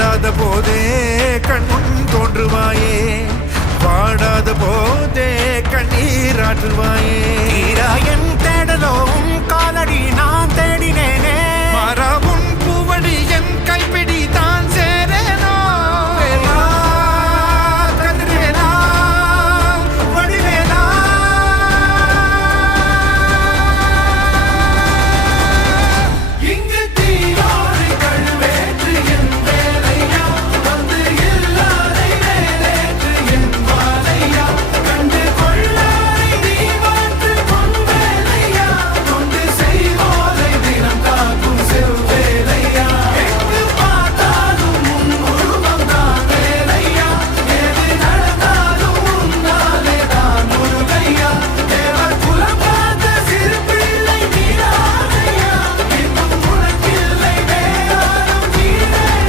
பாடாத போதே கண்முன் தோன்றுவாயே, பாடாத போதே கண்ணீராற்றுவாயே. என் தேடலும் காலடி நான் தேடினேனே, மாறாவும் பூவடி என் கைப்பிடி